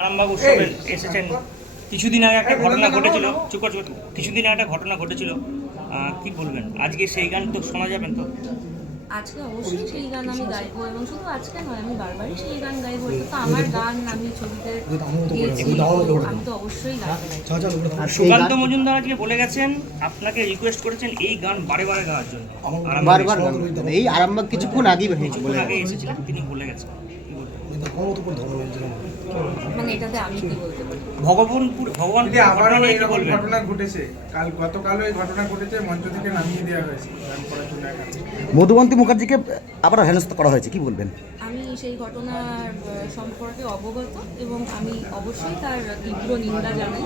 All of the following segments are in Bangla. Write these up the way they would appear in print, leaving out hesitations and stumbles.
আরামবাগ উৎসবে এসেছেন। কিছুদিন আগে একটা ঘটনা ঘটেছিল, কিছুদিন আগে একটা ঘটনা ঘটেছিল, কি বলবেন? আজকে সেই গান তো শোনা যাবেন তো? আজকে অবশ্যই সেই গান আমি গাইবো, এবং শুধু আজকে নয়, আমি বারবারই সেই গান গাইবো। এটা তো আমার গান, আমি ছবিতে গেয়েছি, আমি তো অবশ্যই গাইবো। সুকান্ত মজুমদার আজকে বলে গেছেন, আপনাকে রিকোয়েস্ট করেছেন এই গান বারে বারে গাওয়ার জন্য। বারবার এই আরামবাগ কিছুক্ষণ আগেই এসেছিলেন, তিনি বলে গেছেন। মানে এটাতে আমি কি বলতে পারি? ঘটনা ঘটেছে গতকালও এই ঘটনা ঘটেছে, মঞ্চ থেকে নামিয়ে দেওয়া হয়েছে গান করার জন্য। মধুবন্তী মুখার্জিকে আবার হেনস্থা করা হয়েছে, কি বলবেন? আমি সেই ঘটনার সম্পর্কে অবগত, এবং আমি অবশ্যই তার তীব্র নিন্দা জানাই।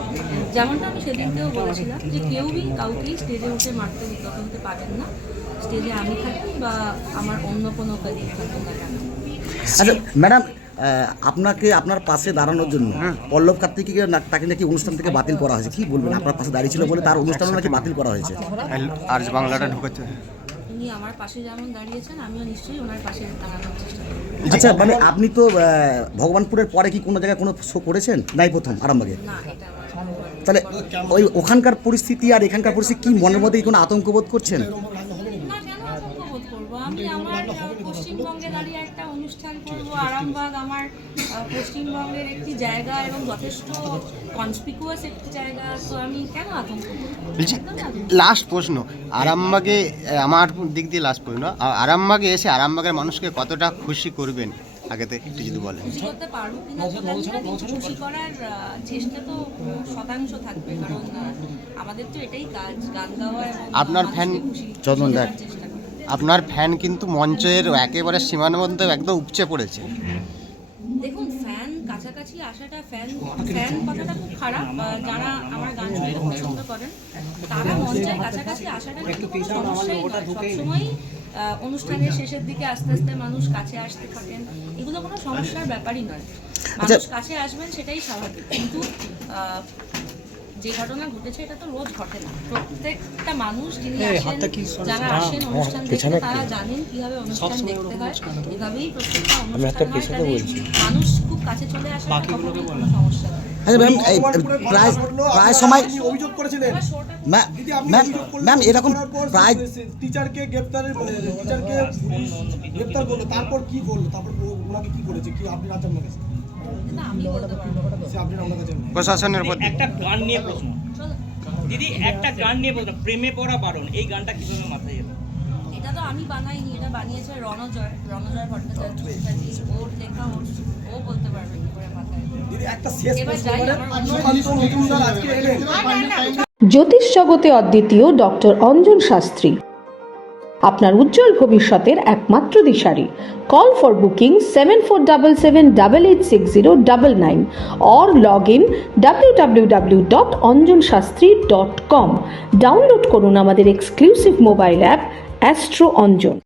যেমনটা আমি সেদিনকেও বলেছিলাম যে কেউই কাউকেই স্টেজে উঠে মারতে উদ্যত হতে পারেন না, স্টেজে আমি থাকি বা আমার অন্য কোনো কলিগ থাকুন না কেন। আচ্ছা ম্যাডাম, আপনাকে আপনার পাশে দাঁড়ানোর জন্য পল্লব কার্তিককে তাকে নাকি অনুষ্ঠান থেকে বাতিল করা হয়েছে, কি বলবেন? আপনার পাশে দাঁড়িয়ে ছিল বলে তার অনুষ্ঠানও নাকি বাতিল করা হয়েছে। আর বাংলাটা ঢুকাচ্ছে। উনি আমার পাশে যেমন দাঁড়িয়েছেন, আমিও নিশ্চয়ই ওনার পাশে দাঁড়ানোর চেষ্টা করব। আচ্ছা, মানে আপনি তো ভগবানপুরের পরে কি কোনো জায়গায় কোনো শো করেছেন? নাই, প্রথম আরামবাগে। না, এটা আমার তাহলে ওখানকার পরিস্থিতি আর এখানকার পরিস্থিতি কি মনের মধ্যে কোনো আতঙ্ক বোধ করছেন? না, কেন আতঙ্ক বোধ করবো? আমি আমার পশ্চিমবঙ্গে দাঁড়িয়ে একটা অনুষ্ঠান করবো। আরামবাগ আমার পশ্চিমবঙ্গের একটি জায়গা এবং যথেষ্ট কনসপিকুয়াস একটি জায়গা, তো আমি কেন আতঙ্ক করবো? লাস্ট প্রশ্ন, আরামবাগে আমার দিক দিয়ে লাস্ট প্রশ্ন, আরামবাগে এসে আরামবাগের মানুষকে কতটা খুশি করবেন আগেতে একটু যদি বলেন। খুশি করতে পারবো কিনা তো জানি না, কিন্তু খুশি করার চেষ্টা তো শতাংশ থাকবে, কারণ আমাদের তো এটাই কাজ, গান গাওয়া এবং আপনার ফ্যান চন্দন দেখ, চেষ্টা করা। আপনার ফ্যান কিন্তু মঞ্চের একেবারে সীমার মধ্যে একদম উপচে পড়েছে। দেখুন, ফ্যান কাছাকাছি আসাটা, ফ্যান কথাটা খুব খারাপ। যারা আমার গান শুনতে পছন্দ করেন তারা মঞ্চের কাছাকাছি আসাটা কিন্তু কোনো সমস্যাই নয়। সবসময়ই অনুষ্ঠানের শেষের দিকে আস্তে আস্তে মানুষ কাছে আসতে থাকেন, এগুলো কোনো সমস্যার ব্যাপারই নয়। মানুষ কাছে আসবেন সেটাই স্বাভাবিক, কিন্তু যে ঘটনা ঘটেছে এটা তো রোজ ঘটে না। প্রত্যেকটা মানুষ যিনি আসেন, যারা আসেন অনুষ্ঠান দেখতে, তারা জানেন কিভাবে অনুষ্ঠান দেখতে হয়। এভাবেই প্রত্যেকটা অনুষ্ঠান হয়, তাই মানুষ খুব কাছে চলে আসে, কখনোই কোনো সমস্যা নেই। আচ্ছা ম্যাম, প্রায় সময় অভিযোগ করেছিলেন ম্যাম এরকম প্রায় টিচারকে গ্রেপ্তার করলো, তারপর কি করলো, তারপর ওনাকে কি করেছে, কি আপনি রাজ্য গেছেন? প্রশাসনের উপর একটা গান নিয়ে প্রশ্ন দিদি, একটা গান নিয়ে প্রশ্ন, প্রেমে পড়া বারণ, এই গানটা কিভাবে মাথায় এলো? এটা তো আমি বানাইনি, এটা বানিয়েছে রণজয় ভট্টাচার্য। ওর লেখা, ও বলতে পারবে কি করে মাথায় এলো। এবার যাই, জ্যোতিষ জগতে অদ্বিতীয় ডক্টর অঞ্জন শাস্ত্রী, আপনার উজ্জ্বল ভবিষ্যতের একমাত্র দিশারি। Call for booking 7477886099 or log in www.anjanshastri.com। Download করুন আমাদের exclusive mobile app astro Anjan.